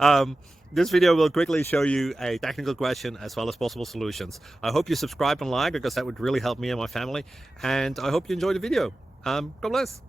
um, this video will quickly show you a technical question as well as possible solutions. I hope you subscribe and like because that would really help me and my family. And I hope you enjoy the video. God bless.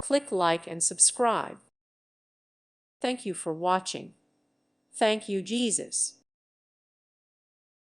Click like and subscribe. Thank you for watching. Thank you, Jesus.